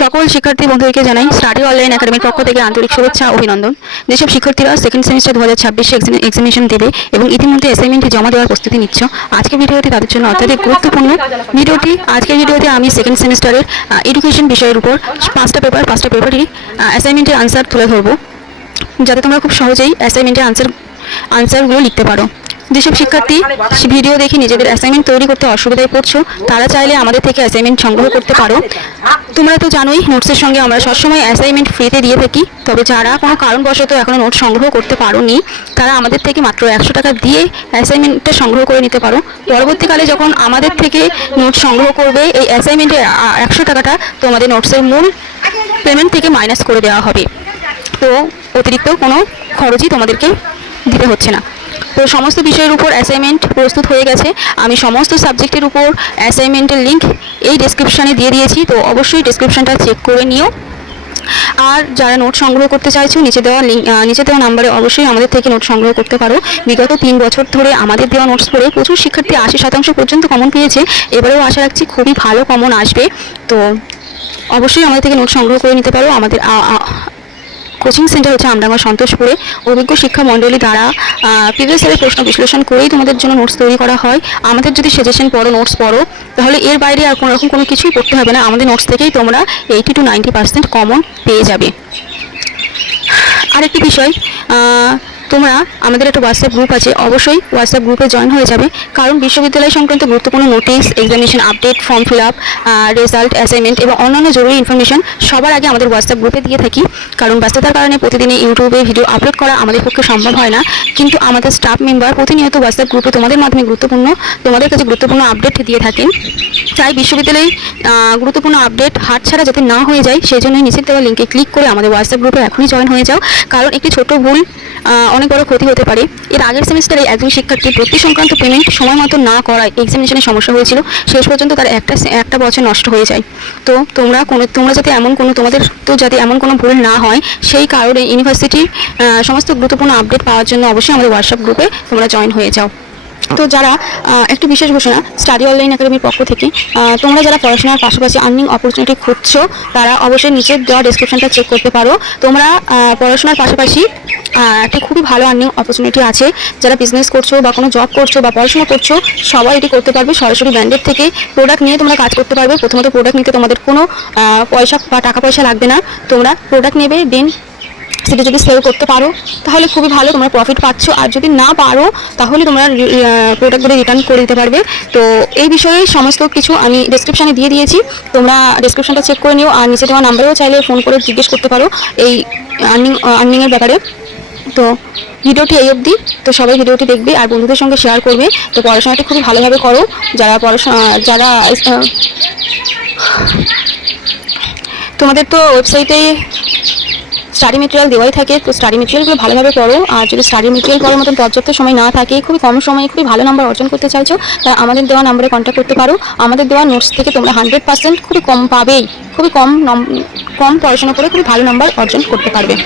সকল শিক্ষার্থী বন্ধুদেরকে জানাই স্টাডি অনলাইন একাডেমির পক্ষ থেকে আন্তরিক শুভেচ্ছা ও অভিনন্দন। যেসব শিক্ষার্থীরা সেকেন্ড সেমিস্টার 2026 এক্সামিনেশন দেবে এবং ইতিমধ্যে অ্যাসাইনমেন্ট জমা দেওয়ার প্রস্তুতি নিচ্ছ, আজকের ভিডিওটি তাদের জন্য অত্যাধিক গুরুত্বপূর্ণ। আজকের ভিডিওতে আমি সেকেন্ড সেমিস্টারের এডুকেশন বিষয়ের উপর পাঁচটা পেপারই অ্যাসাইনমেন্টের আনসার তুলে ধরবো, যাতে তোমরা খুব সহজেই অ্যাসাইনমেন্টের আনসারগুলো লিখতে পারো। যেসব শিক্ষার্থী ভিডিও দেখে নিজেদের অ্যাসাইনমেন্ট তৈরি করতে অসুবিধায় পড়ছো, তারা চাইলে আমাদের থেকে অ্যাসাইনমেন্ট সংগ্রহ করতে পারো। তোমরা তো জানোই নোটসের সঙ্গে আমরা সবসময় অ্যাসাইনমেন্ট ফ্রিতে দিয়ে থাকি। তবে যারা কোনো কারণবশত এখনও নোট সংগ্রহ করতে পারোনি, তারা আমাদের থেকে মাত্র 100 টাকা দিয়ে অ্যাসাইনমেন্টটা সংগ্রহ করে নিতে পারো। পরবর্তীকালে যখন আমাদের থেকে নোট সংগ্রহ করবে, এই অ্যাসাইনমেন্টের 100 টাকাটা তোমাদের নোটসের মূল পেমেন্ট থেকে মাইনাস করে দেওয়া হবে। তো অতিরিক্ত কোনো খরচই তোমাদেরকে দিতে হচ্ছে না। তো সমস্ত বিষয়ের উপর অ্যাসাইনমেন্ট প্রস্তুত হয়ে গেছে। আমি সমস্ত সাবজেক্টের উপর অ্যাসাইনমেন্টের লিঙ্ক এই ডেসক্রিপশানে দিয়ে দিয়েছি, তো অবশ্যই ডেসক্রিপশানটা চেক করে নিও। আর যারা নোট সংগ্রহ করতে চাইছো, নিচে দেওয়া নাম্বারে অবশ্যই আমাদের থেকে নোট সংগ্রহ করতে পারো। বিগত 3 বছর ধরে আমাদের দেওয়া নোটস পড়ে প্রচুর শিক্ষার্থী 80% পর্যন্ত কমন পেয়েছে। এবারেও আশা রাখছি খুবই ভালো কমন আসবে। তো অবশ্যই আমাদের থেকে নোট সংগ্রহ করে নিতে পারো। আমাদের কোচিং সেন্টার হচ্ছে আমডাঙ্গা সন্তোষপুরে। অভিজ্ঞ শিক্ষা মণ্ডলী দ্বারা প্রিভিয়াস ইয়ারের প্রশ্ন বিশ্লেষণ করেই তোমাদের জন্য নোটস তৈরি করা হয়। আমাদের যদি সাজেশন পড়ো, নোটস পড়ো, তাহলে এর বাইরে আর কোনোরকম কোনো কিছুই পড়তে হবে না। আমাদের নোটস থেকেই তোমরা 80 to 90% কমন পেয়ে যাবে। আরেকটি বিষয়, তোমরা আমাদের একটা হোয়াটসঅ্যাপ গ্রুপ আছে, অবশ্যই হোয়াটসঅ্যাপ গ্রুপে জয়েন হয়ে যাবে। কারণ বিশ্ববিদ্যালয় সংক্রান্ত গুরুত্বপূর্ণ notice, examination update, form fill up, result, assignment এবং অন্যান্য জরুরি ইনফরমেশন সবার আগে আমাদের হোয়াটসঅ্যাপ গ্রুপে দিয়ে থাকি। কারণ ব্যস্ততার কারণে প্রতিদিনই ইউটিউবে ভিডিও আপলোড করা আমাদের পক্ষে সম্ভব হয় না, কিন্তু আমাদের স্টাফ মেম্বার প্রতিনিয়ত হোয়াটসঅ্যাপ গ্রুপে তোমাদের মাধ্যমে তোমাদের কাছে গুরুত্বপূর্ণ আপডেট দিয়ে থাকেন। তাই বিশ্ববিদ্যালয়ে গুরুত্বপূর্ণ আপডেট হাতছাড়া যাতে না হয়ে যায়, সেই জন্যই নিচের দেওয়া লিঙ্কে ক্লিক করে আমাদের হোয়াটসঅ্যাপ গ্রুপে এখনই জয়েন হয়ে যাও। কারণ একটি ছোট ভুল অনেক বড় ক্ষতি হতে পারে। এর আগের সেমিস্টারে একজন শিক্ষার্থী ভর্তি সংক্রান্ত পেমেন্ট সময় মতো না করায় এক্সামিনেশনের সমস্যা হয়েছিল। শেষ পর্যন্ত তার একটা বছর নষ্ট হয়ে যায়। তো তোমরা যাতে এমন কোনো ভুল না হয়, সেই কারণে ইউনিভার্সিটির সমস্ত গুরুত্বপূর্ণ আপডেট পাওয়ার জন্য অবশ্যই আমাদের হোয়াটসঅ্যাপ গ্রুপে তোমরা জয়েন হয়ে যাও। তো যারা একটি বিশেষ ঘোষণা স্টাডি অনলাইন একাডেমির পক্ষ থেকে, তোমরা যারা পড়াশোনার পাশাপাশি আর্নিং অপরচুনিটি খুঁজছো, তারা অবশ্যই নিচের দেওয়া ডেসক্রিপশনটা চেক করতে পারো। তোমরা পড়াশোনার পাশাপাশি একটা খুবই ভালো আর্নিং অপরচুনিটি আছে। যারা বিজনেস করছো বা কোনো জব করছো বা পড়াশোনা করছো, সবাই এটি করতে পারবে। সরাসরি ব্র্যান্ডের থেকে প্রোডাক্ট নিয়ে তোমরা কাজ করতে পারবে। প্রথমত প্রোডাক্ট নিতে তোমাদের কোনো পয়সা বা টাকা পয়সা লাগবে না। তোমরা প্রোডাক্ট নেবে, দেন সেটা যদি সেল করতে পারো তাহলে খুবই ভালো, তোমরা প্রফিট পাচ্ছ। আর যদি না পারো তাহলে তোমরা প্রোডাক্টগুলো রিটার্ন করে দিতে পারবে। তো এই বিষয়ে সমস্ত কিছু আমি ডেসক্রিপশানে দিয়ে দিয়েছি, তোমরা ডেসক্রিপশানটা চেক করে নিও। আর নিচে দেওয়া নাম্বারেও চাইলে ফোন করে জিজ্ঞেস করতে পারো এই আর্নিংয়ের ব্যাপারে। তো ভিডিওটি এই অবধি। তো সবাই ভিডিওটি দেখবে আর বন্ধুদের সঙ্গে শেয়ার করবে। তো পড়াশোনাটা খুবই ভালোভাবে করো। তোমাদের তো ওয়েবসাইটে স্টাডি মেটেরিয়াল দেওয়াই থাকে, তো স্টাডি মেটেরিয়ালগুলো ভালোভাবে পড়ো। আর যদি স্টাডি মেটেরিয়াল পড়ার মতন পর্যাপ্ত সময় না থাকে, খুবই কম সময়ে খুবই ভালো নাম্বার অর্জন করতে চাইছো, তাই আমাদের দেওয়া নাম্বারে কন্ট্যাক্ট করতে পারো। আমাদের দেওয়া নোটস থেকে তোমরা 100% খুবই কম পাবেই। খুবই কম পড়াশোনা করে খুবই ভালো নাম্বার অর্জন করতে পারবে।